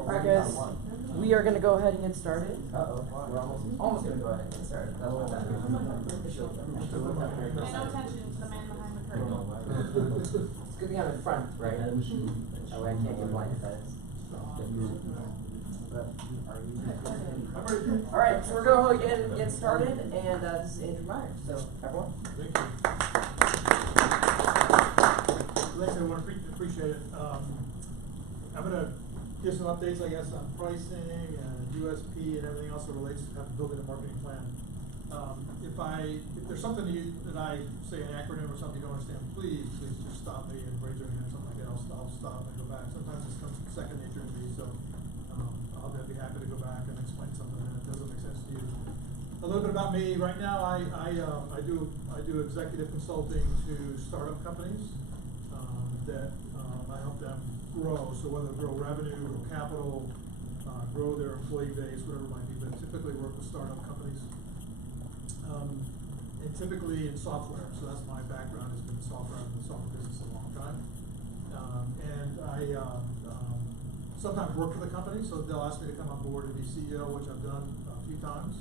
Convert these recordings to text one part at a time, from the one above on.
Alright guys, we are going to go ahead and get started. Uh-oh, we're almost going to go ahead and get started. That's what that means. Pay no attention to the man behind the curtain. It's good thing I'm in front, right? That way I can't get blindsided. Alright, so we're going to go ahead and get started, and this is Andrew Meyer. So, everyone. Thank you. Thanks, everyone. Appreciate it. I'm going to give some updates, I guess, on pricing and USP and everything else that relates to kind of building a marketing plan. If there's something that I say an acronym or something you don't understand, please just stop me and raise your hand or something like that. I'll stop and go back. Sometimes this comes second nature to me, so I'll be happy to go back and explain something that doesn't make sense to you. A little bit about me. Right now, I do executive consulting to startup companies that I help them grow. So whether grow revenue, grow capital, grow their employee base, whatever it might be, but typically work with startup companies. And typically in software, so that's my background, has been in software. I've been in the software business a long time. And I sometimes work for the company, so they'll ask me to come on board and be CEO, which I've done a few times,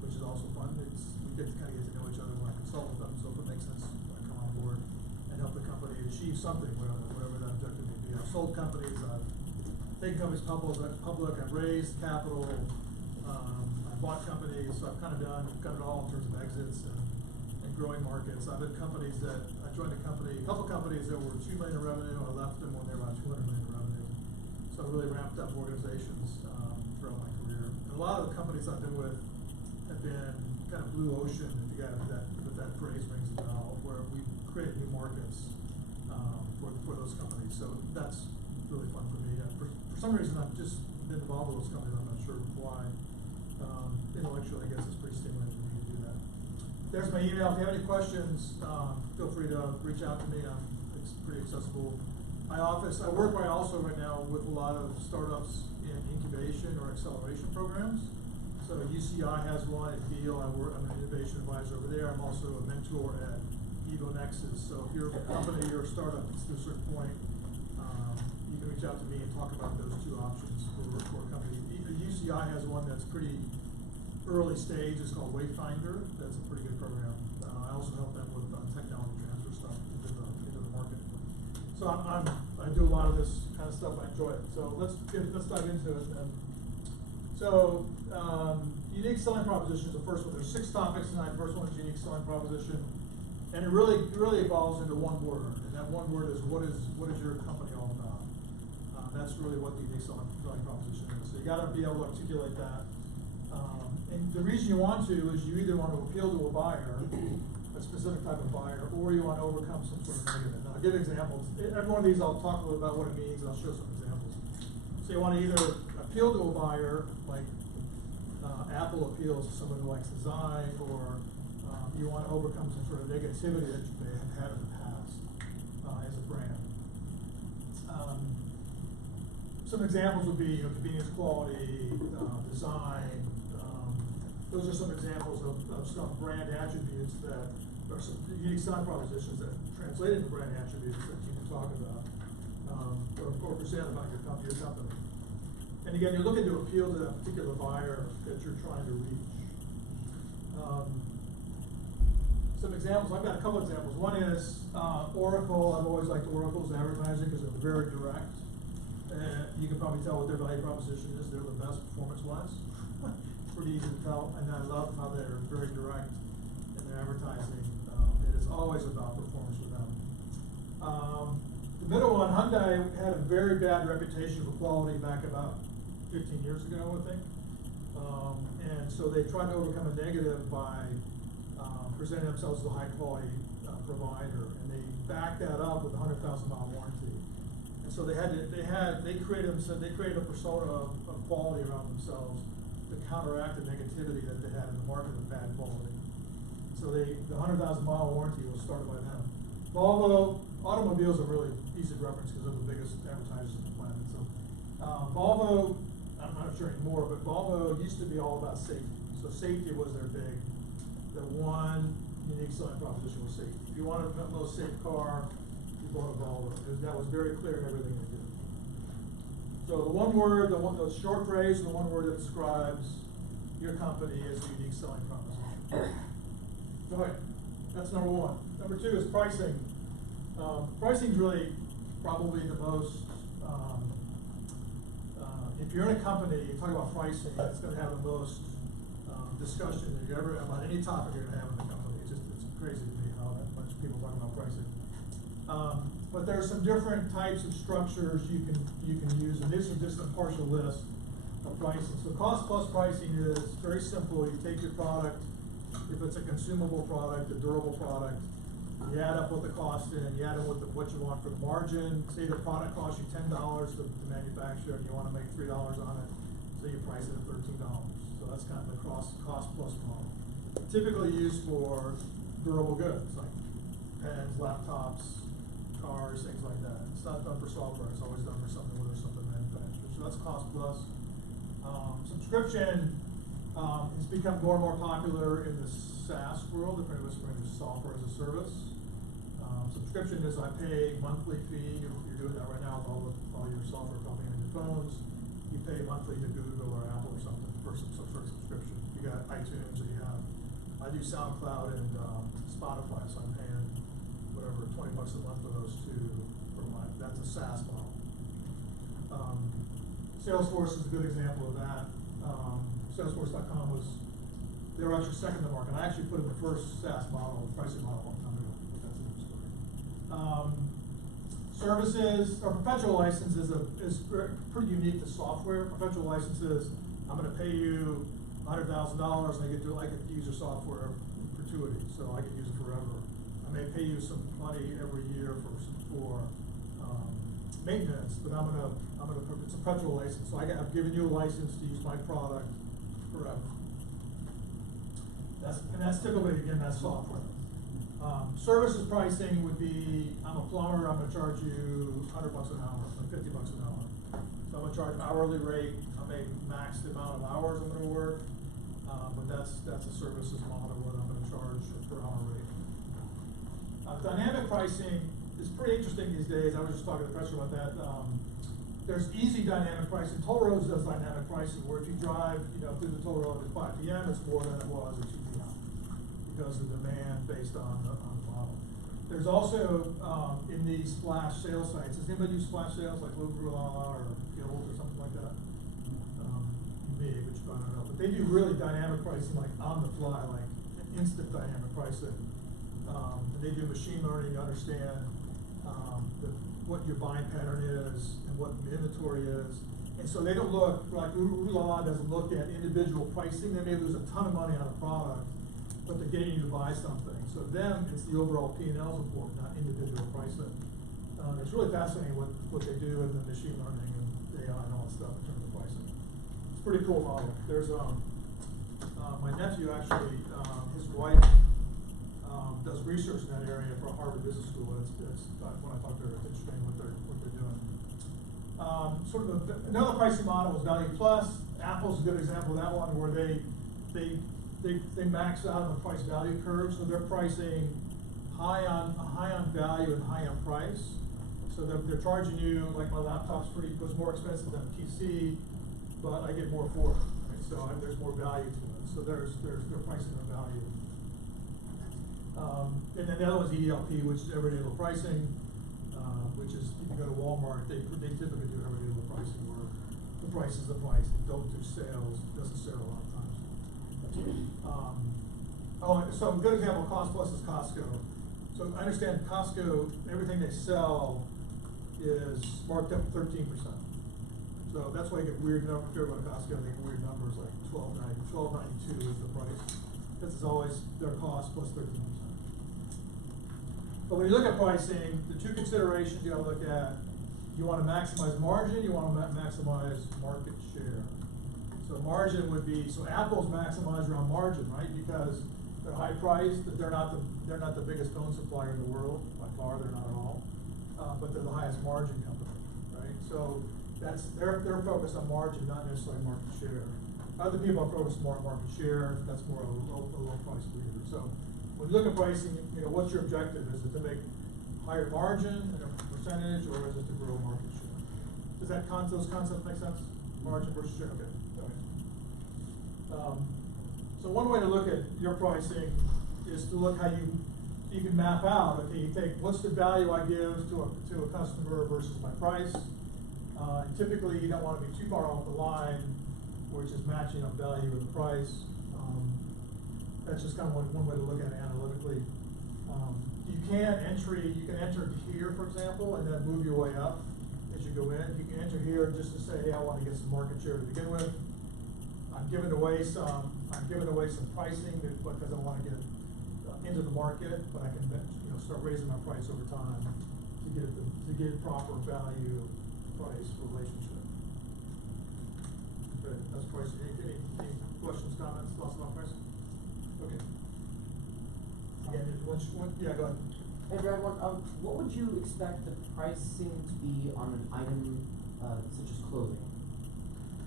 which is also fun. We get to kind of get to know each other when I consult with them, so if it makes sense, I come on board and help the company achieve something, whatever that objective may be. I've sold companies, I've taken companies public, I've raised capital, I've bought companies, so I've kind of done it all in terms of exits and growing markets. I've had companies that, I joined a couple companies that were $2 million in revenue. I left them when they were about $200 million in revenue. So I really ramped up organizations throughout my career. And a lot of the companies I've been with have been kind of blue ocean, if that phrase rings a bell, where we created new markets for those companies. So that's really fun for me. For some reason, I've just been involved with those companies. I'm not sure why. Intellectually, I guess it's pretty stimulating for me to do that. There's my email. If you have any questions, feel free to reach out to me. It's pretty accessible. My office, I work also right now with a lot of startups in incubation or acceleration programs. So UCI has one at Deal. I'm an innovation advisor over there. I'm also a mentor at Evo Nexus. So if you're a company or a startup that's to a certain point, you can reach out to me and talk about those two options for a company. UCI has one that's pretty early stage. It's called Wayfinder. That's a pretty good program. I also help them with technology transfer stuff into the market. So I do a lot of this kind of stuff. I enjoy it. So let's dive into it then. So unique selling proposition is the first one. There's 6 topics tonight. The first one is unique selling proposition, and it really evolves into one word. And that one word is what is your company all about? That's really what the unique selling proposition is. So you got to be able to articulate that. And the reason you want to is you either want to appeal to a buyer, a specific type of buyer, or you want to overcome some sort of negative. Now, I'll give examples. Every one of these, I'll talk a little about what it means, and I'll show some examples. So you want to either appeal to a buyer, like Apple appeals to someone who likes design, or you want to overcome some sort of negativity that you may have had in the past as a brand. Some examples would be convenience, quality, design. Those are some examples of some brand attributes that are some unique selling propositions that translate into brand attributes that you can talk about or present about your company. And again, you're looking to appeal to that particular buyer that you're trying to reach. Some examples, I've got a couple examples. One is Oracle. I've always liked Oracle's advertising because they're very direct. You can probably tell what their value proposition is. They're the best performance-wise. Pretty easy to tell. And I love how they're very direct in their advertising. It is always about performance with them. The middle one, Hyundai had a very bad reputation for quality back about 15 years ago, I think. And so they tried to overcome a negative by presenting themselves as a high-quality provider, and they backed that up with a 100,000-mile warranty. And so they created a persona of quality around themselves to counteract the negativity that they had in the market of bad quality. So the 100,000-mile warranty was started by them. Volvo automobiles are really easy to reference because they're the biggest advertisers on the planet. So Volvo, I'm not sure anymore, but Volvo used to be all about safety. So safety was their big. The one unique selling proposition was safety. If you wanted the most safe car, you bought a Volvo. That was very clear in everything they did. So the one word, the short phrase, and the one word that describes your company as a unique selling proposition. All right, that's number one. Number two is pricing. Pricing is really probably the most, if you're in a company, you talk about pricing, it's going to have the most discussion that you ever, about any topic you're going to have in the company. It's crazy to me how that much people talk about pricing. But there are some different types of structures you can use, and this is just a partial list of pricing. So cost plus pricing is very simple. You take your product, if it's a consumable product, a durable product, you add up what the cost is, you add up what you want for the margin. Say the product costs you $10 to manufacture, and you want to make $3 on it, so you price it at $13. So that's kind of the cost plus model. Typically used for durable goods like pens, laptops, cars, things like that. It's not done for software. It's always done for something where there's something manufactured. So that's cost plus. Subscription has become more and more popular in the SaaS world. They're pretty much going to software as a service. Subscription is I pay monthly fee. You're doing that right now with all your software company on your phones. You pay monthly to Google or Apple or something for subscription. You got iTunes or you have. I do SoundCloud and Spotify, so I'm paying whatever $20 a month for those two per month. That's a SaaS model. Salesforce is a good example of that. Salesforce.com they were actually second in the market. I actually put in the first SaaS model, pricing model a long time ago, but that's another story. Services, or perpetual license is pretty unique to software. Perpetual licenses, I'm going to pay you $100,000 and I get to use your software in perpetuity, so I can use it forever. I may pay you some money every year for maintenance, but it's a perpetual license. So I've given you a license to use my product forever. That's typically, again, that's software. Services pricing would be, I'm a plumber, I'm going to charge you $100 an hour, like $50 an hour. So I'm going to charge an hourly rate. I may max the amount of hours I'm going to work, but that's a services model where I'm going to charge per hour rate. Dynamic pricing is pretty interesting these days. I was just talking to the professor about that. There's easy dynamic pricing. Toll roads does dynamic pricing, where if you drive, through the toll road at 5 p.m., it's more than it was at 2 p.m. because of demand based on the model. There's also in these flash sales sites. Does anybody use flash sales like Lula or Guild or something like that? Me, but you probably don't know. But they do really dynamic pricing, like on the fly, like instant dynamic pricing. And they do machine learning to understand what your buying pattern is and what the inventory is. And so they don't look, like Lula doesn't look at individual pricing. They may lose a ton of money on a product, but they're getting you to buy something. So them, it's the overall P&L is important, not individual pricing. It's really fascinating what they do in the machine learning and AI and all that stuff in terms of pricing. It's a pretty cool model. There's my nephew actually, his wife does research in that area for Harvard Business School. When I talked to her, it's interesting what they're doing. Another pricing model is value plus. Apple's a good example of that one, where they max out on the price value curve, so they're pricing high on value and high on price. So they're charging you, like my laptop's was more expensive than a PC, but I get more for it. Right? So there's more value to it. So they're pricing the value. And then the other one's EDLP, which is everyday low pricing, which is if you go to Walmart, they typically do everyday low pricing, where the price is the price. They don't do sales necessarily a lot of times. So a good example of cost plus is Costco. So I understand Costco, everything they sell is marked up 13%. So that's why you get weird numbers. If you ever go to Costco, they get weird numbers like $12.92 is the price. This is always their cost plus 13%. But when you look at pricing, the two considerations you got to look at: you want to maximize margin, you want to maximize market share. So margin would be, so Apple's maximized around margin, right? Because they're high priced, they're not the biggest phone supplier in the world by far. They're not at all, but they're the highest margin company, right? So that's they're focused on margin, not necessarily market share. Other people are focused more on market share. That's more a low price leader. So when you look at pricing, what's your objective? Is it to make higher margin in a percentage, or is it to grow market share? Does those concepts make sense? Margin versus share, okay. So one way to look at your pricing is to look how you can map out, okay, you take what's the value I give to a customer versus my price. Typically you don't want to be too far off the line, which is matching up value with the price. That's just kind of one way to look at it analytically. You can enter here, for example, and then move your way up as you go in. You can enter here just to say, hey, I want to get some market share to begin with. I'm giving away some pricing because I want to get into the market, but I can start raising my price over time to get proper value price relationship. Okay, that's pricing. Any questions, comments, thoughts about pricing? Okay. Yeah, go ahead. Hey, everyone, what would you expect the pricing to be on an item such as clothing?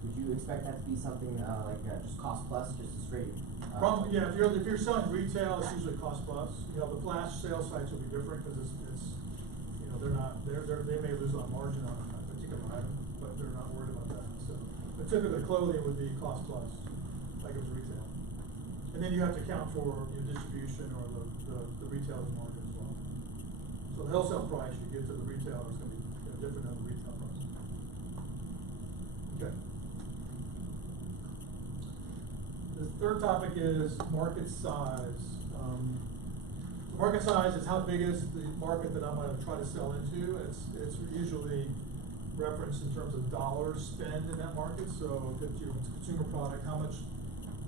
Would you expect that to be something like just cost plus, just a straight? Probably, yeah. If you're selling retail, it's usually cost plus. The flash sales sites will be different because it's they may lose on margin on a particular item, but they're not worried about that. So, but typically clothing would be cost plus, like it was retail, and then you have to account for your distribution or the retailer's margin as well. So the wholesale price you give to the retailer is going to be different than the retail price. Okay. The third topic is market size. Market size is how big is the market that I'm going to try to sell into. It's usually referenced in terms of dollars spent in that market. So if it's your consumer product, how much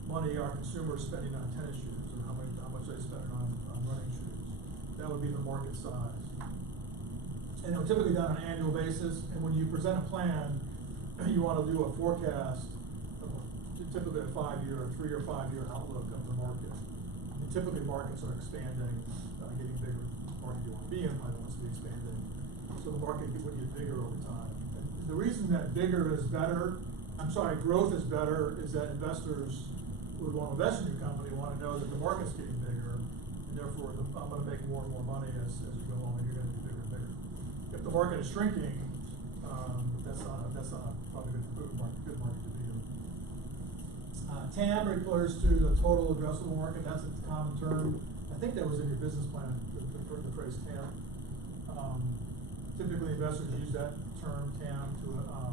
money are consumers spending on tennis shoes, or how much they spend on running shoes? That would be the market size. And they're typically done on an annual basis. And when you present a plan, you want to do a forecast, typically a 5-year or 3 or 5 year outlook of the market. And typically markets are expanding, getting bigger. The market you want to be in probably wants to be expanding. So the market would get bigger over time. And the reason that growth is better is that investors would want to invest in your company, want to know that the market's getting bigger, and therefore I'm going to make more and more money as you go along, and you're going to be bigger and bigger. If the market is shrinking, that's not probably a good market to be in. TAM refers to the total addressable market. That's a common term. I think that was in your business plan, the phrase TAM. Typically, investors use that term TAM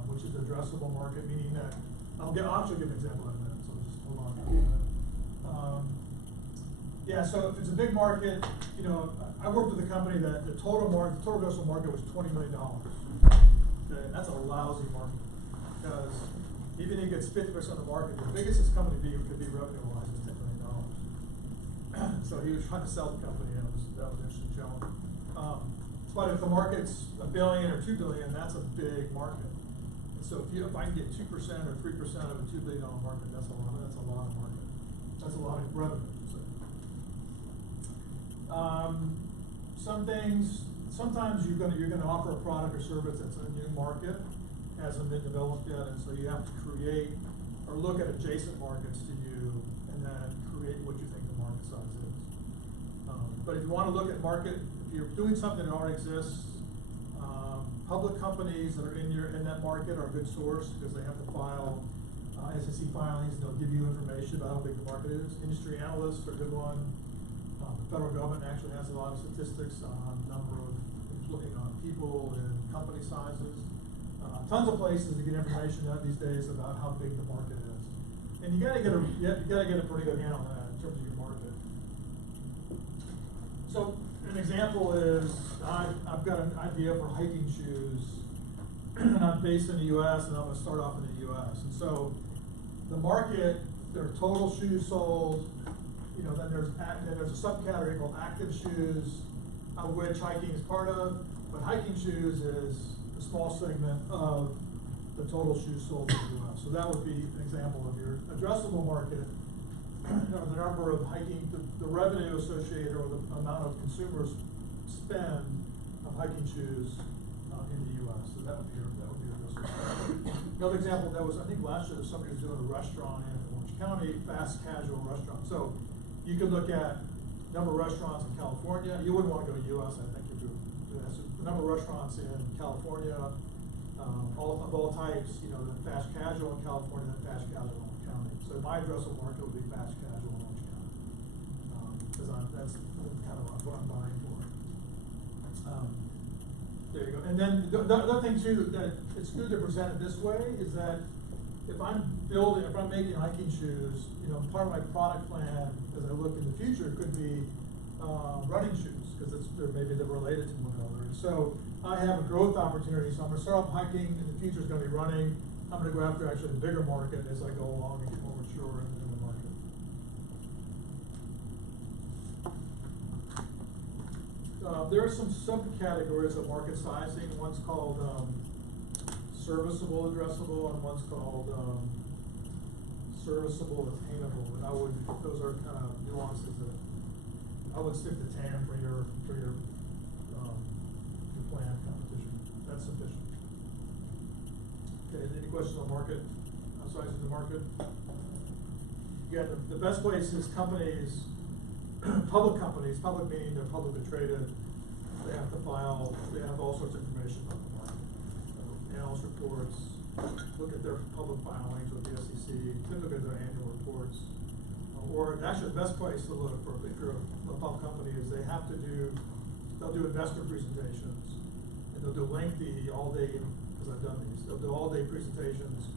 which is addressable market, meaning that I'll actually give an example in a minute. So just hold on. So if it's a big market, I worked with a company that the total addressable market was $20 million. Okay, that's a lousy market because even if it gets 50% of the market, the biggest this company could be revenue-wise is $10 million. So he was trying to sell the company, and that was an interesting challenge. But if the market's $1 billion or $2 billion, that's a big market. And so if I can get 2% or 3% of a $2 billion market, that's a lot of market. That's a lot of revenue. Sometimes you're going to offer a product or service that's a new market, hasn't been developed yet, and so you have to create or look at adjacent markets to you and then create what you think the market size is. But if you want to look at market, if you're doing something that already exists, public companies that are in that market are a good source because they have to file SEC filings. They'll give you information about how big the market is. Industry analysts are a good one. The federal government actually has a lot of statistics on number of people and company sizes. Tons of places to get information out these days about how big the market is, and you gotta get a pretty good handle on that in terms of your market. So an example is I've got an idea for hiking shoes, and I'm based in the U.S. and I'm going to start off in the U.S. And so the market, there are total shoes sold. Then there's a subcategory called active shoes, of which hiking is part of. But hiking shoes is a small segment of the total shoes sold in the U.S. So that would be an example of your addressable market. The number of hiking, the revenue associated, or the amount of consumers spend on hiking shoes in the U.S. So that would be your addressable market. Another example that was, I think last year, somebody was doing a restaurant in Orange County, fast casual restaurant. So you could look at number of restaurants in California. You wouldn't want to go to U.S. I think if you're doing this. The number of restaurants in California, of all types, you know, the fast casual in California and fast casual in Orange County. So my addressable market would be fast casual in Orange County. Because that's kind of what I'm buying for. There you go. And then the other thing too, that it's good to present it this way, is that if I'm making hiking shoes, you know, part of my product plan as I look in the future could be running shoes, because maybe they're related to one another. So I have a growth opportunity, so I'm gonna start off hiking, and the future is gonna be running. I'm gonna go after actually the bigger market as I go along and get more mature in the market. There are some subcategories of market sizing. One's called serviceable addressable, and one's called serviceable attainable. And those are kind of nuances that I would stick to TAM for your planned competition. That's sufficient. Okay, any questions on market? Sizing the market? Again, the best place is companies, public companies, public meaning they're publicly traded. They have to file, they have all sorts of information about the market. Analyst reports, look at their public filings with the SEC, typically their annual reports. Or actually the best place to look for if you're a public company is they'll do investor presentations, and they'll do lengthy all-day, because I've done these, they'll do all-day presentations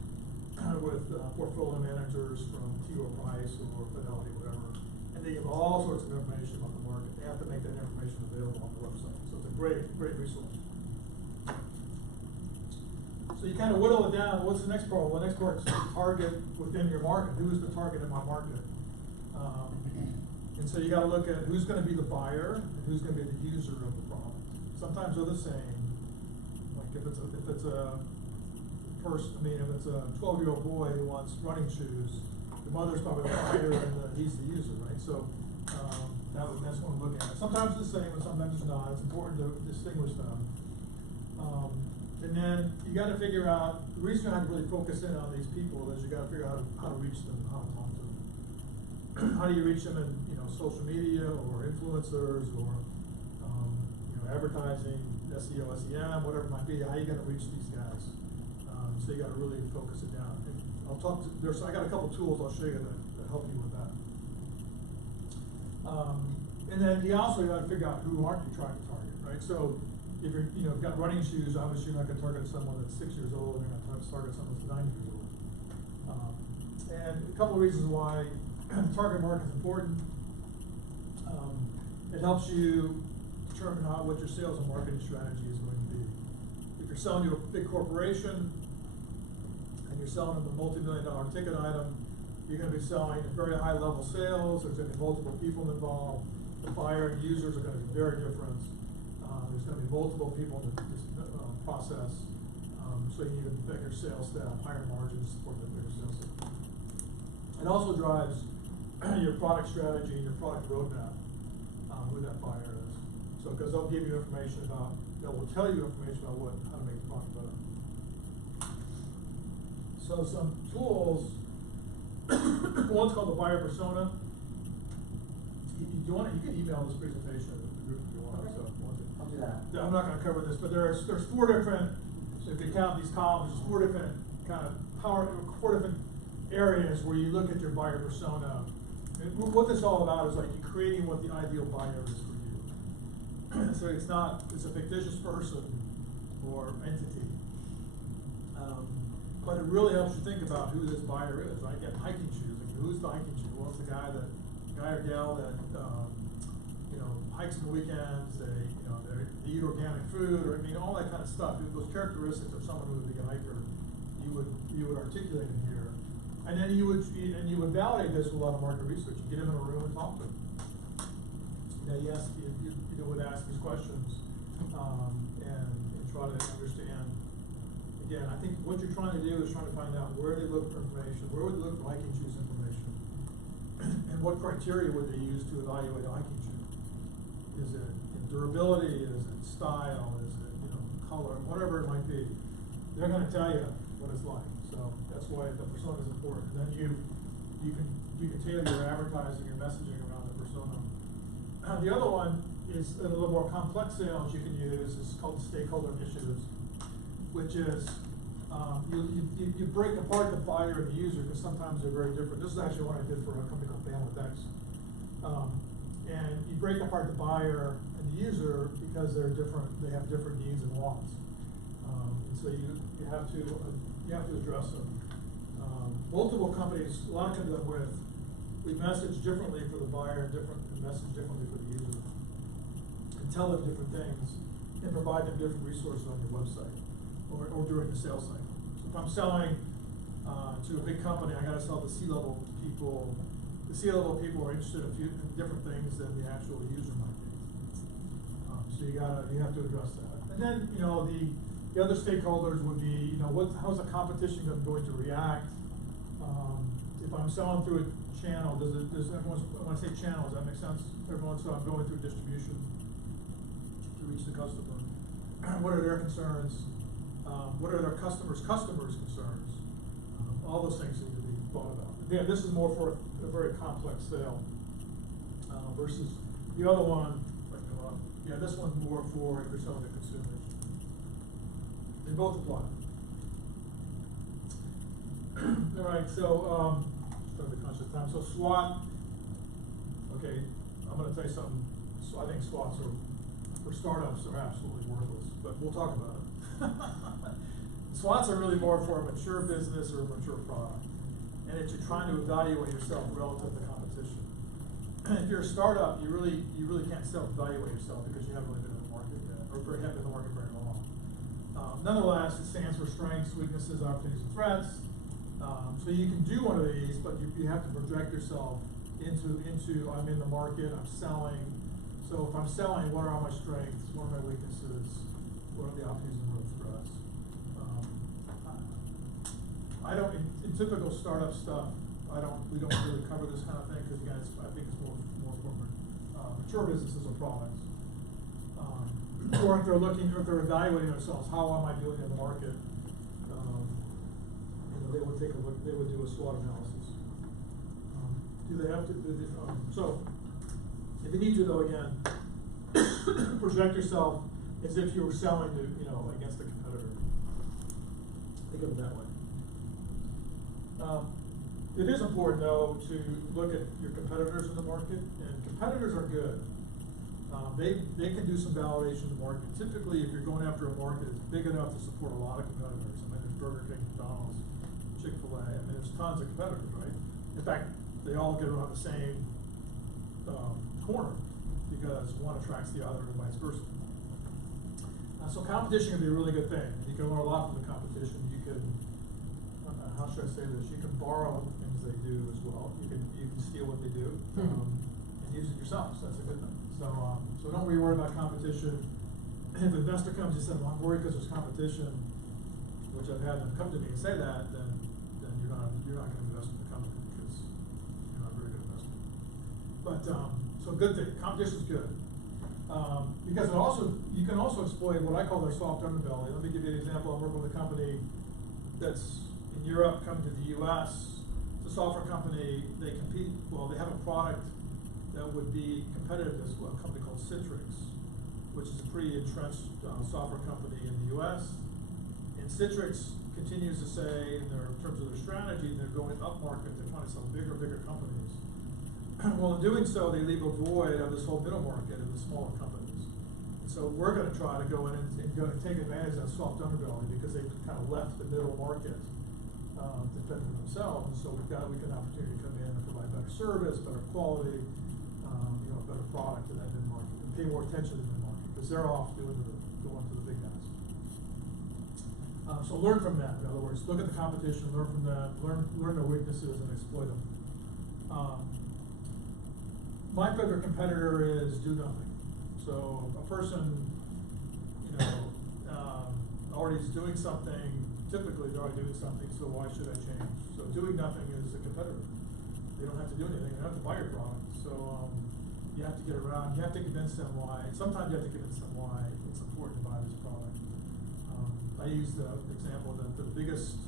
with portfolio managers from T. Rowe Price or Fidelity, whatever. And they give all sorts of information about the market. They have to make that information available on the website. So it's a great resource. So you kind of whittle it down. What's the next part? Well, the next part is the target within your market. Who is the target in my market? And so you got to look at who's going to be the buyer and who's going to be the user of the product. Sometimes they're the same. Like if it's a 12-year-old boy who wants running shoes, the mother's probably the buyer and he's the user, right? So that's what I'm looking at. Sometimes it's the same, and sometimes it's not. It's important to distinguish them. And then you got to figure out, the reason I have to really focus in on these people is you got to figure out how to reach them, how to talk to them. How do you reach them in social media or influencers or advertising, SEO, SEM, whatever it might be? How are you going to reach these guys? So you got to really focus it down. And I got a couple tools I'll show you that help you with that. And then you also got to figure out who aren't you trying to target, right? So if you're got running shoes, obviously you're not going to target someone that's 6 years old. You're going to target someone that's 90 years old. And a couple of reasons why target market is important. It helps you determine what your sales and marketing strategy is going to be. If you're selling to a big corporation and you're selling them a multi-million-dollar ticket item, you're going to be selling at very high level sales. There's going to be multiple people involved. The buyer and users are going to be very different. There's going to be multiple people in this process. So you need a bigger sales staff, higher margins, support that bigger sales staff. It also drives your product strategy and your product roadmap, who that buyer is. So, because they'll give you information that will tell you information about how to make the product better. So some tools, one's called the buyer persona. You can email this presentation to the group if you want. Okay. So, I'll do that. I'm not going to cover this, but there's 4 different, so if you count these columns, there's 4 different areas where you look at your buyer persona. And what this is all about is like you creating what the ideal buyer is for you. So it's a fictitious person or entity. But it really helps you think about who this buyer is, right? Again, hiking shoes. Like, who's the hiking shoe? Well, it's the guy or gal that hikes on the weekends. They eat organic food, or all that kind of stuff. Those characteristics of someone who would be a hiker, you would articulate in here, and then you would validate this with a lot of market research. You get them in a room and talk to them. You would ask these questions and try to understand. Again, I think what you're trying to do is trying to find out where they look for information, where would they look for hiking shoes information, and what criteria would they use to evaluate a hiking shoe. Is it durability? Is it style? Is it color? Whatever it might be, they're going to tell you what it's like. So that's why the persona is important. And then you can tailor your advertising, your messaging around the persona. The other one is a little more complex sales you can use. It's called stakeholder initiatives. which is, you break apart the buyer and the user, because sometimes they're very different. This is actually what I did for a company called Bandwidth X. And you break apart the buyer and the user because they're different, they have different needs and wants. And so you have to address them. Multiple companies, a lot of companies I'm with, we message differently for the buyer and message differently for the user. And tell them different things and provide them different resources on your website or during the sales cycle. So if I'm selling to a big company, I gotta sell to C-level people. The C-level people are interested in different things than the actual user might be. So you have to address that. And then, the other stakeholders would be, how's the competition going to react? If I'm selling through a channel, does everyone's, when I say channel, does that make sense? So I'm going through distribution to reach the customer. What are their concerns? What are their customers' concerns? All those things need to be thought about. Again, this is more for a very complex sale versus the other one. This one's more for if you're selling to consumers. They both apply. All right, so start the conscious time. So SWOT. Okay, I'm going to tell you something. So I think SWOTs are for startups are absolutely worthless, but we'll talk about it. SWOTs are really more for a mature business or a mature product, and it's you're trying to evaluate yourself relative to competition. If you're a startup, you really can't self-evaluate yourself because you haven't really been in the market yet, or haven't been in the market very long. Nonetheless, it stands for strengths, weaknesses, opportunities, and threats. So you can do one of these, but you have to project yourself into I'm in the market, I'm selling. So if I'm selling, what are all my strengths? What are my weaknesses? What are the opportunities and what are the threats? I don't in typical startup stuff. We don't really cover this kind of thing because again, I think it's more for mature businesses or products. Or if they're evaluating themselves, how am I doing in the market? They would take a look. They would do a SWOT analysis. Do they have to? So, if you need to, though, again, project yourself as if you were selling to, against a competitor. Think of it that way. It is important, though, to look at your competitors in the market, and competitors are good. They can do some validation in the market. Typically, if you're going after a market that's big enough to support a lot of competitors, I mean, there's Burger King, McDonald's, Chick-fil-A, I mean, there's tons of competitors, right? In fact, they all get around the same corner because one attracts the other and vice versa. So competition can be a really good thing. You can learn a lot from the competition. You can, how should I say this? You can borrow things they do as well. You can steal what they do and use it yourself. So that's a good thing. So don't be worried about competition. If an investor comes and says, "Well, I'm worried because there's competition," which I've had them come to me and say that, then you're not going to invest in the company because you're not a very good investor. But so good thing, competition is good because you can also exploit what I call their soft underbelly. Let me give you an example. I'm working with a company that's in Europe coming to the U.S. It's a software company. They compete. Well, they have a product that would be competitive to a company called Citrix, which is a pretty entrenched software company in the U.S. And Citrix continues to say, in terms of their strategy, they're going up market. They're trying to sell bigger companies. Well, in doing so, they leave a void of this whole middle market and the smaller companies. And so we're going to try to go in and take advantage of that soft underbelly because they've kind of left the middle market to fend for themselves. And so we get an opportunity to come in and provide better service, better quality, a better product to that mid market, and pay more attention to the mid market because they're off going to the big guys. So learn from that. In other words, look at the competition, learn from that, learn their weaknesses, and exploit them. My favorite competitor is do nothing. So a person, already is doing something. Typically, they're already doing something. So why should I change? So doing nothing is a competitor. They don't have to do anything. They don't have to buy your product. So you have to get around. You have to convince them why. Sometimes you have to convince them why it's important to buy this product. I use the example that the biggest,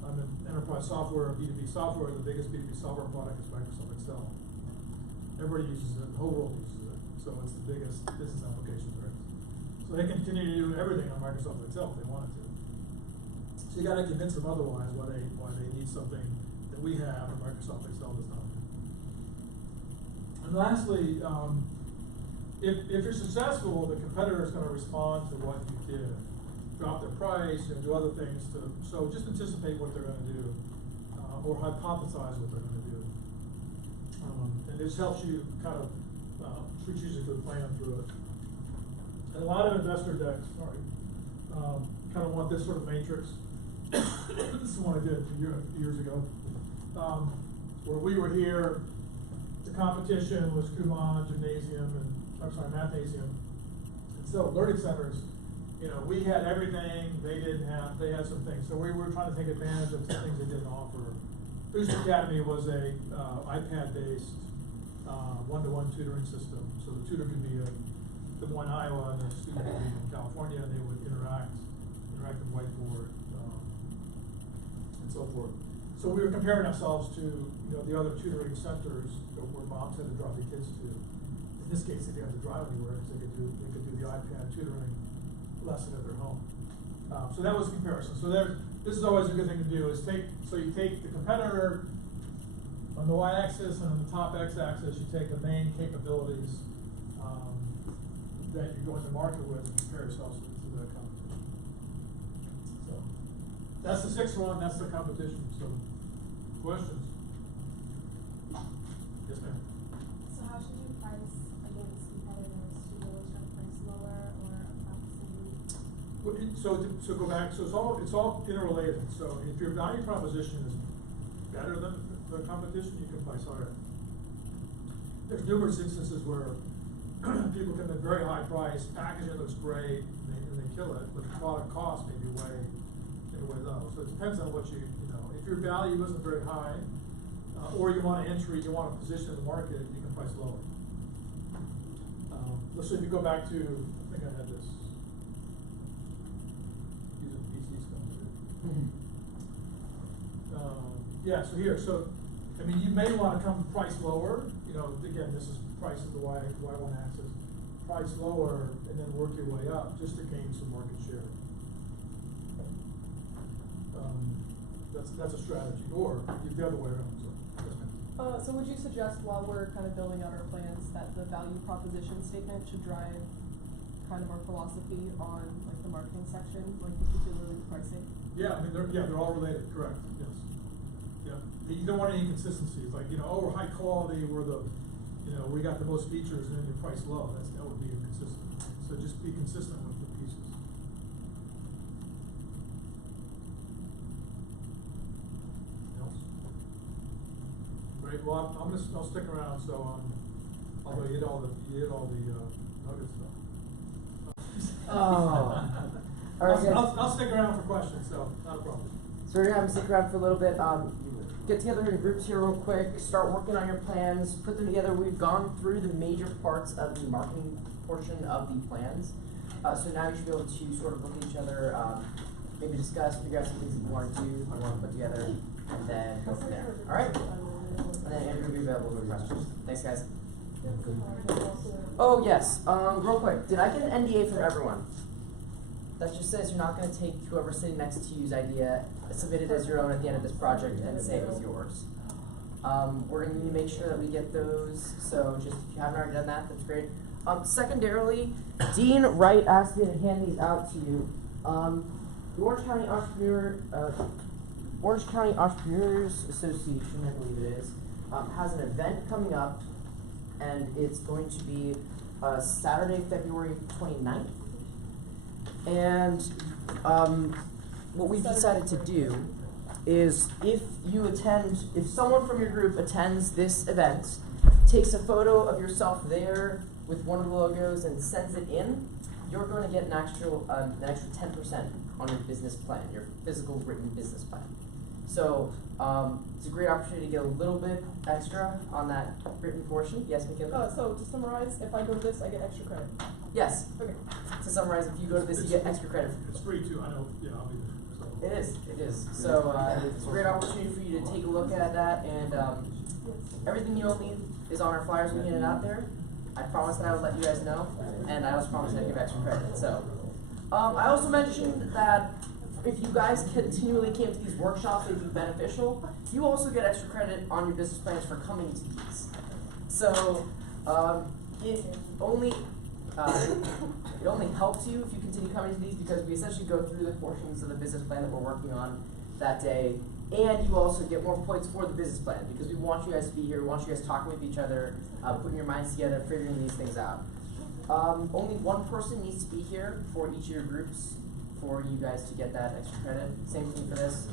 I'm in enterprise software, B2B software, the biggest B2B software product is Microsoft Excel. Everybody uses it, the whole world uses it. So it's the biggest business application there is. So So they continue to do everything on Microsoft itself if they wanted to. So you gotta convince them otherwise why they need something that we have and Microsoft Excel does not. And lastly, if you're successful, the competitor is going to respond to what you give, drop their price and do other things so just anticipate what they're going to do, or hypothesize what they're going to do. And this helps you kind of strategically plan through it. And a lot of investor decks, kind of want this sort of matrix. This is one I did a few years ago, where we were here. The competition was Kumon, Gymnasium, Mathnasium. And so learning centers, we had everything they didn't have. They had some things, so we were trying to take advantage of some things they didn't offer. Boost Academy was a iPad-based one-to-one tutoring system. So the tutor could be in Des Moines, Iowa, and the student could be in California, and they would interactive whiteboard, and so forth. So we were comparing ourselves to the other tutoring centers where moms had to drop their kids to. In this case, they didn't have to drive anywhere because they could do the iPad tutoring lesson at their home. So that was a comparison. So this is always a good thing to do. You take the competitor on the y-axis, and on the top x-axis, you take the main capabilities that you're going to market with and compare yourselves to the competition. So that's the sixth one. That's the competition. So questions? Yes, ma'am. So how should you price against competitors? Should you always try to price lower or about the same? So go back. So it's all interrelated. So if your value proposition is better than the competition, you can price higher. There's numerous instances where people come in very high price, packaging looks great, and they kill it, but the product cost may be way low. So it depends on what if your value isn't very high, or you want you want a position in the market, you can price lower. Let's say if you go back to, I think I had this. These are PCs coming through. Yeah, so here, you may want to come price lower. Again, this is price of the Y1 axis. Price lower and then work your way up just to gain some market share. That's a strategy, or the other way around. So would you suggest, while we're kind of building out our plans, that the value proposition statement should drive kind of our philosophy on the marketing section, particularly the pricing? Yeah, they're all related. Correct. Yes. Yeah. You don't want any inconsistencies, we're high quality, we got the most features, and then your price low. That would be inconsistent. So just be consistent with the pieces. Else? Great. Well, I'll stick around. So although you hit all the nugget stuff. Oh. All right, I'll stick around for questions. So not a problem. So we're gonna have to stick around for a little bit. Get together in groups here real quick, start working on your plans, put them together. We've gone through the major parts of the marketing portion of the plans. So now you should be able to sort of look at each other, maybe discuss, figure out some things that you want to do, you want to put together, and then go from there. All right? And then Andrew will be available for questions. Thanks, guys. Oh, yes. Real quick, did I get an NDA from everyone? That just says you're not going to take whoever's sitting next to you's idea, submit it as your own at the end of this project, and say it was yours. We're going to need to make sure that we get those, so just if you haven't already done that, that's great. Secondarily, Dean Wright asked me to hand these out to you. The Orange County Entrepreneurs Association, I believe it is, has an event coming up, and it's going to be Saturday, February 29th. And what we decided to do is if someone from your group attends this event, takes a photo of yourself there with one of the logos and sends it in, you're going to get an extra 10% on your business plan, your physical written business plan. So it's a great opportunity to get a little bit extra on that written portion. Yes, McKinley? So to summarize, if I go to this, I get extra credit. Yes. Okay. To summarize, if you go to this, you get extra credit. It's free too. I know. Yeah, I'll be there. It is. So it's a great opportunity for you to take a look at that, and everything you'll need is on our flyers we handed out there. I promised that I would let you guys know, and I also promised I'd give extra credit. So, I also mentioned that if you guys continually came to these workshops, they'd be beneficial. You also get extra credit on your business plans for coming to these. So, it only helps you if you continue coming to these, because we essentially go through the portions of the business plan that we're working on that day, and you also get more points for the business plan, because we want you guys to be here, we want you guys talking with each other, putting your minds together, figuring these things out. Only one person needs to be here for each of your groups for you guys to get that extra credit. Same thing for this.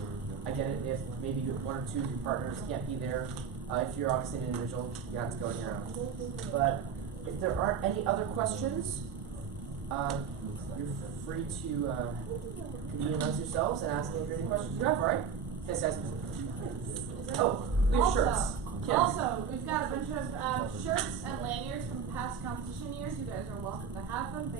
I get it if maybe one or two of your partners can't be there. If you're obviously an individual, you have to go on your own. But if there aren't any other questions, you're free to convene amongst yourselves and ask any questions you have, right? Yes, guys. Oh, we have shirts. Kim. Also, we've got a bunch of shirts and lanyards from past competition years. You guys are welcome to have them.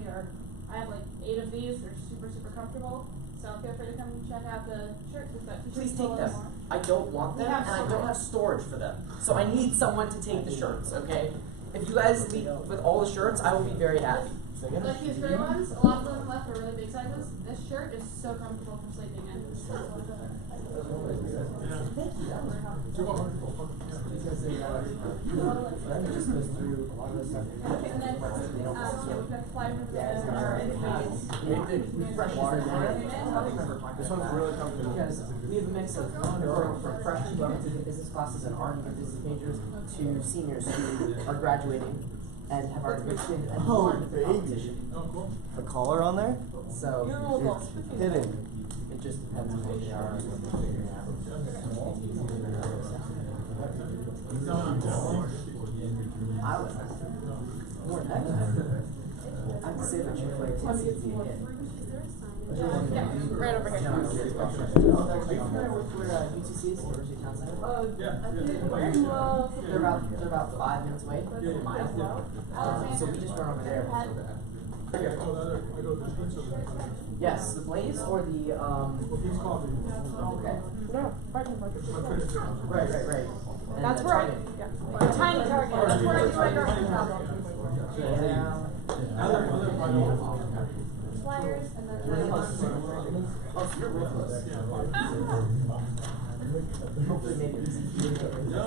I have like 8 of these. They're super, super comfortable. So feel free to come and check out the shirts. We've got t-shirts. Please take them. I don't want them, and I don't have storage for them. So I need someone to take the shirts, okay? If you guys leave with all the shirts, I will be very happy. Like these gray ones, a lot of them left are really big sizes. This shirt is so comfortable for sleeping in. And then we've got flyers This one's really comfortable because we have a mix of from freshmen who are taking business classes and aren't even business majors to seniors who are graduating and have already been and won the competition. Oh, cool. A collar on there? So It's hidden. it just depends on what they are and what they're figuring out. I was more than I can say that you're like Yeah, right over here. UTC's, University Town Center. Yeah. They're about 5 minutes away, a mile. So we just run over there. I go to the pizza. Yes, the Blaze or the Well, he's called me. okay. No, right. Right. And That's the where Target. The tiny target. That's where I do my garden. Flyers and then Oh, so you're real close. Hopefully made it easy for you to get rid of.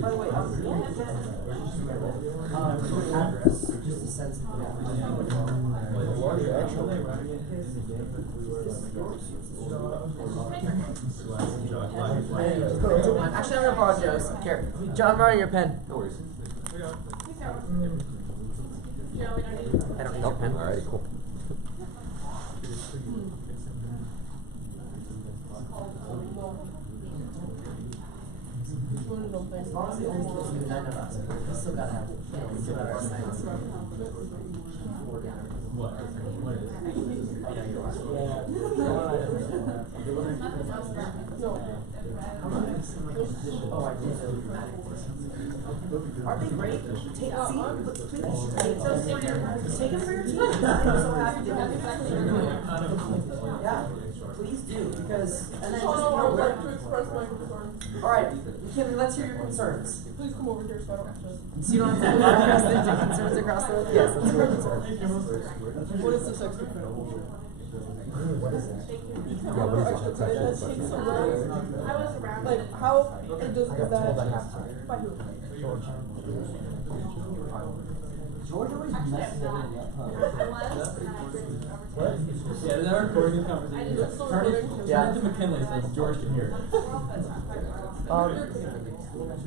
By the way, address, just a sense of Actually, I'm gonna borrow Joe's. Here, John, I'm borrowing your pen. No worries. I don't need your pen. Alright, cool. As long as it only gives you 9 of us, we still gotta have, we still gotta have our sites. Oh, I do. Aren't they great? Take a seat. Please. Take them for your team. I'm so happy to have you. Yeah, please do, because, and then just, I would like to express my concern. alright, Kim, let's hear your concerns. Please come over here so I don't have to. So you don't have to broadcast the concerns across the, yes, that's your concern. What is this extra credit? What is it? Remember extra credit that takes some rounds? I was around. Like, how does that? By who? George always messes everything up, huh? What? Yeah, they're recording the conversation. Yeah. Turn to McKinley so George can hear.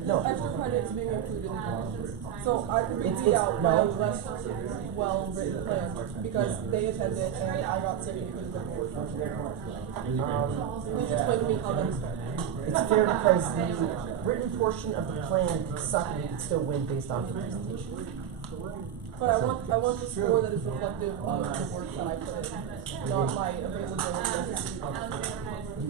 No. Extra credit is being included in the so I could read It's- out no. my less well-written plan because they attended and I got sick because of their work. Please explain to me how that's fair. It's fair because the written portion of the plan could suck and you could still win based off the presentation. But I want the score that is reflective of the work that I put in, not my availability.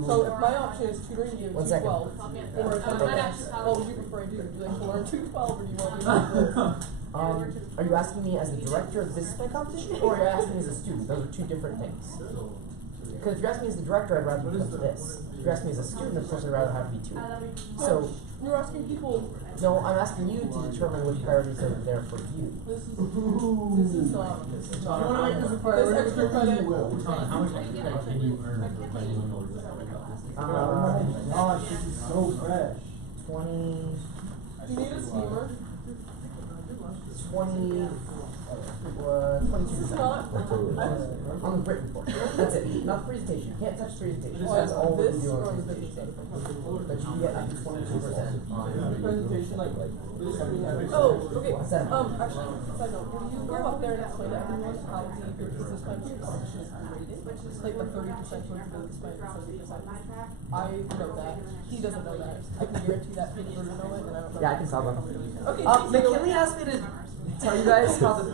So if my option is tutoring you in 212 or attending this, what would you prefer I do? Would you like to learn 212 or do you want me to Are you asking me as the director of the business plan competition, or are you asking me as a student? Those are two different things. Because if you're asking me as the director, I'd rather What be is to the- this. what is the- If you're asking me as a student, of course I'd rather have B2. So, You're asking people, no, I'm asking you to determine which priorities are there for you. this is not, You wanna make this a this priority? extra credit. You will. How much extra credit can you earn for playing Illinois? Oh my gosh, this is so fresh. 20, You need a steamer. 22%. Not. On the written portion. That's it. Not the presentation. Can't touch the presentation. Oh, That's all we this do or on the the business presentation. side of it? But you can get up to 22% on. Presentation, like this, oh, okay, What's that? actually, side note, when you go up there and explain to everyone how the business plan for your competition is graded, like the 30% feasibility split and 70%. I know that, he doesn't know that, I can guarantee that he doesn't know it, and I don't know. Yeah, I can tell them. Okay, McKinley asked me to tell you guys how the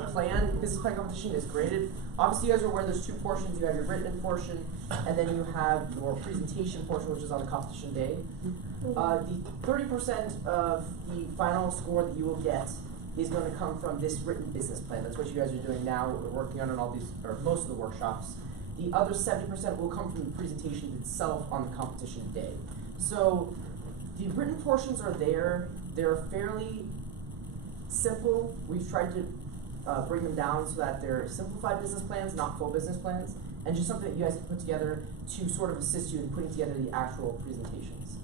business plan competition is graded. Obviously, you guys are aware there's two portions. You have your written portion, and then you have your presentation portion, which is on the competition day. The 30% of the final score that you will get is going to come from this written business plan. That's what you guys are doing now. We're working on all these, or most of the workshops. The other 70% will come from the presentation itself on the competition day. So the written portions are there. They're fairly simple. We've tried to bring them down so that they're simplified business plans, not full business plans, and just something that you guys can put together to sort of assist you in putting together the actual presentations.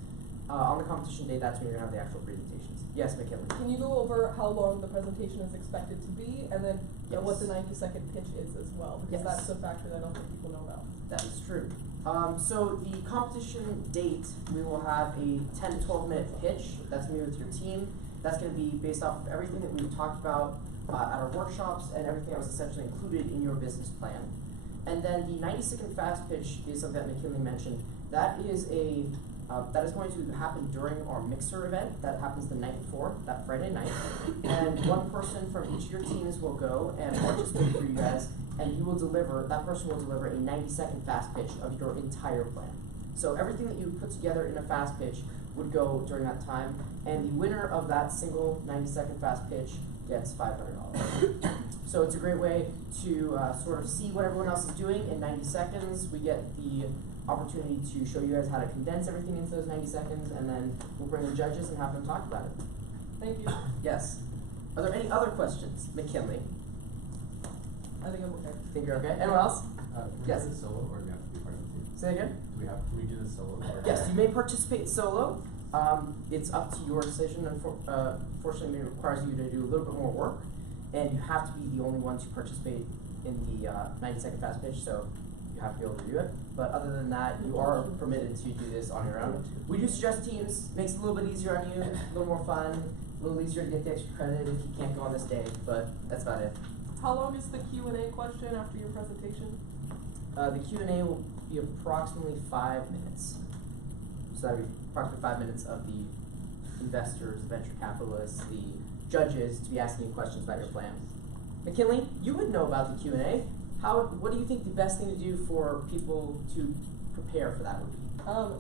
On the competition day, that's when you're going to have the actual presentations. Yes, McKinley? Can you go over how long the presentation is expected to be, and then what the Yes. 90-second pitch is as well, because Yes. that's a factor that I don't think people know about. That is true. So the competition date, we will have a 10 to 12 minute pitch. That's going to be with your team. That's going to be based off of everything that we've talked about at our workshops and everything that was essentially included in your business plan. And then the 90-second fast pitch is something that McKinley mentioned. That is that is going to happen during our mixer event. That happens the night before, that Friday night. And one person from each of your teams will go and participate for you guys, and that person will deliver a 90-second fast pitch of your entire plan. So everything that you put together in a fast pitch would go during that time, and the winner of that single 90-second fast pitch gets $500. So it's a great way to sort of see what everyone else is doing in 90 seconds. We get the opportunity to show you guys how to condense everything into those 90 seconds, and then we'll bring the judges and have them talk about it. Thank you. Yes. Are there any other questions, McKinley? I think I'm okay. Think you're okay? Anyone else? Can we Yes. do this solo, or do we have to be part of the team? Say again? Can we do this solo? Or Yes, you may participate solo. It's up to your decision. Unfortunately, it requires you to do a little bit more work, and you have to be the only one to participate in the 90-second fast pitch, so you have to be able to do it. But other than that, you are permitted to do this on your own. We do suggest teams. Makes it a little bit easier on you, a little more fun, a little easier to get the extra credit if you can't go on this day, but that's about it. How long is the Q&A question after your presentation? The Q&A will be approximately 5 minutes. So that would be approximately 5 minutes of the investors, venture capitalists, the judges to be asking you questions about your plan. McKinley, you would know about the Q&A. What do you think the best thing to do for people to prepare for that would be?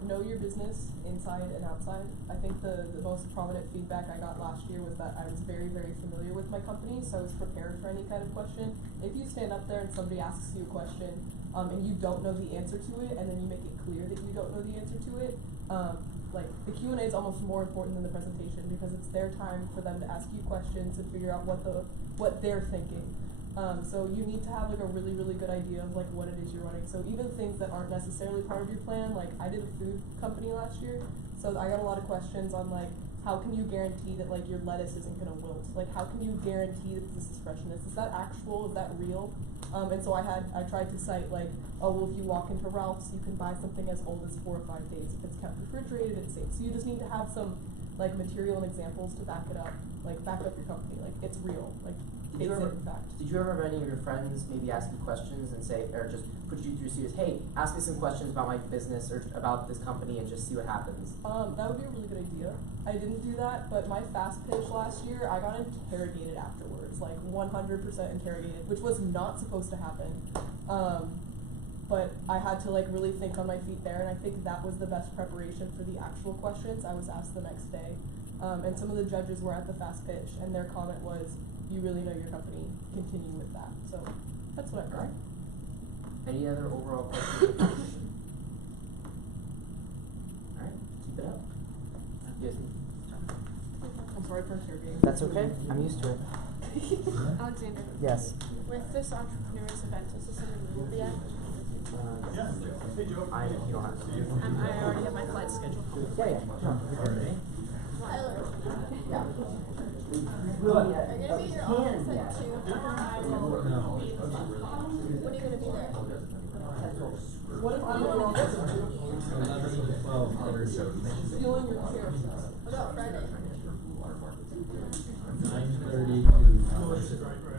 Know your business inside and outside. I think the most prominent feedback I got last year was that I was very, very familiar with my company, so I was prepared for any kind of question. If you stand up there and somebody asks you a question, and you don't know the answer to it, and then you make it clear that you don't know the answer to it, like the Q&A is almost more important than the presentation because it's their time for them to ask you questions and figure out what they're thinking. So you need to have like a really, really good idea of like what it is you're running. So even things that aren't necessarily part of your plan, like I did a food company last year, so I got a lot of questions on like how can you guarantee that like your lettuce isn't gonna wilt? Like how can you guarantee that this is freshness? Is that actual? Is that real? And so I tried to cite like, oh well, if you walk into Ralph's, you can buy something as old as 4 or 5 days. If it's kept refrigerated, it's safe. So you just need to have some like material and examples to back it up, like back up your company. Like it's real. Like Did you ever have any of your friends maybe ask you questions and say, or just put you through series, hey, ask me some questions about my business or about this company and just see what happens? That would be a really good idea. I didn't do that, but my fast pitch last year, I got interrogated afterwards, like 100% interrogated, which was not supposed to happen. But I had to like really think on my feet there, and I think that was the best preparation for the actual questions I was asked the next day. And some of the judges were at the fast pitch, and their comment was, you really know your company, continue with that. So that's what I heard. Any other overall questions? Alright, keep it up. Yes. I'm sorry for interrupting. That's okay, I'm used to it. Alexander, Yes. with this entrepreneurs event, is this something we will be at? Yeah, hey Joe. You don't have to. I already have my flight scheduled. Yeah, yeah, no, you're good, right? Yeah. Are you gonna be here all Can, yeah. too? No. When are you gonna be there? What if I'm in your office? 11 to 12, Stealing your chair. What about Friday? 9:30 to.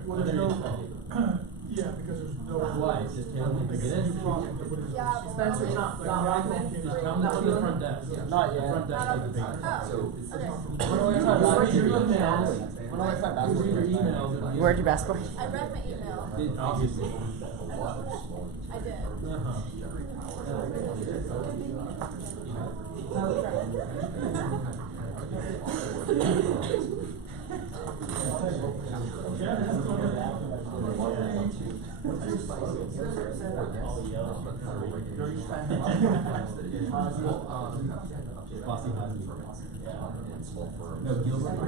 Well, there's no, yeah, because there's no. Why? Is it tailing to get in? Yeah. Spencer, not rocking it? Not on the front desk. Not yet. The front desk doesn't take it. Oh, okay. Read your emails. Read your emails. You read your passport? I read my email. Obviously. I did. No, Gilbert.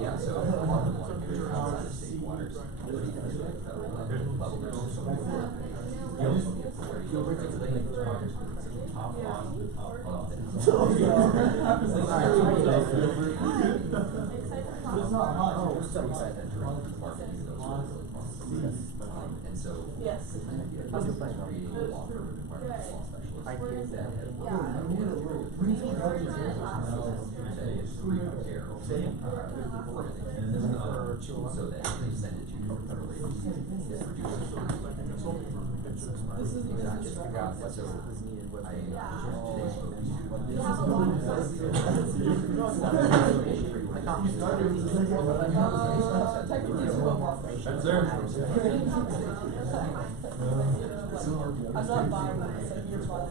Yeah, so a lot of the water meters are outside of state waters. Level Gilbert is the top off, the top off. Oh, so excited. And so. Yes. How's your plane? Creating a law firm and environmental law specialist. I hear that. And this is our. So that they send it to you federal agencies, it produces This is exactly. So I today spoke to. Technically, it's one more. That's there. I'm not buying this, like, here's why.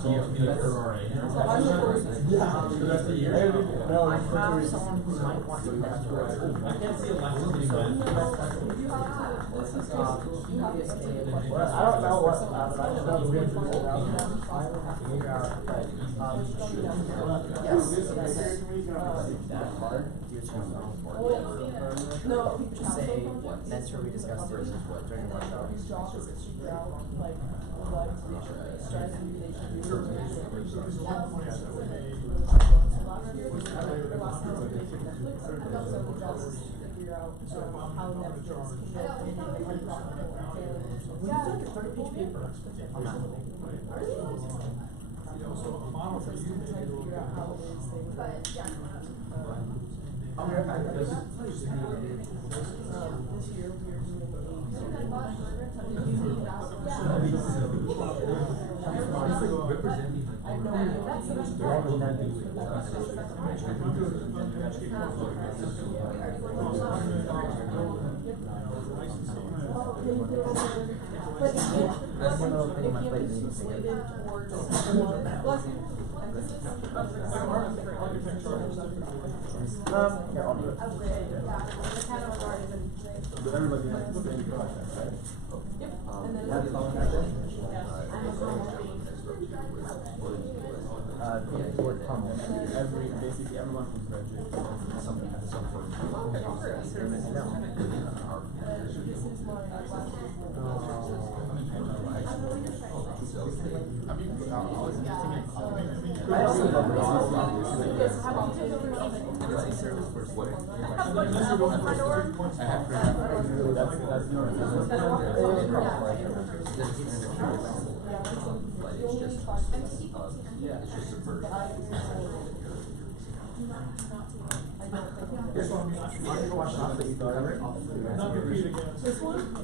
So you have to be like RRA. The rest of the year. I have someone who might want to test your I can't see Alexis getting wet. I don't know what, but I just know we're gonna figure it out. I will have to figure out, but, Yes. that hard. No, Just say, that's where we discussed this during the workshop. His job is to figure out, like, what strategy they should do. Figure out how Netflix can help in like We took a 30-page paper on that. So a model for you. figure out how it is they would. I'll be right back. This year we are doing That's one of the things my plate needs to get. Here, I'll do it. But everybody has the same process, right? That's all the word tunnel. Basically everyone who's graduated has some sort of. I know. I don't see Not repeat again. this one.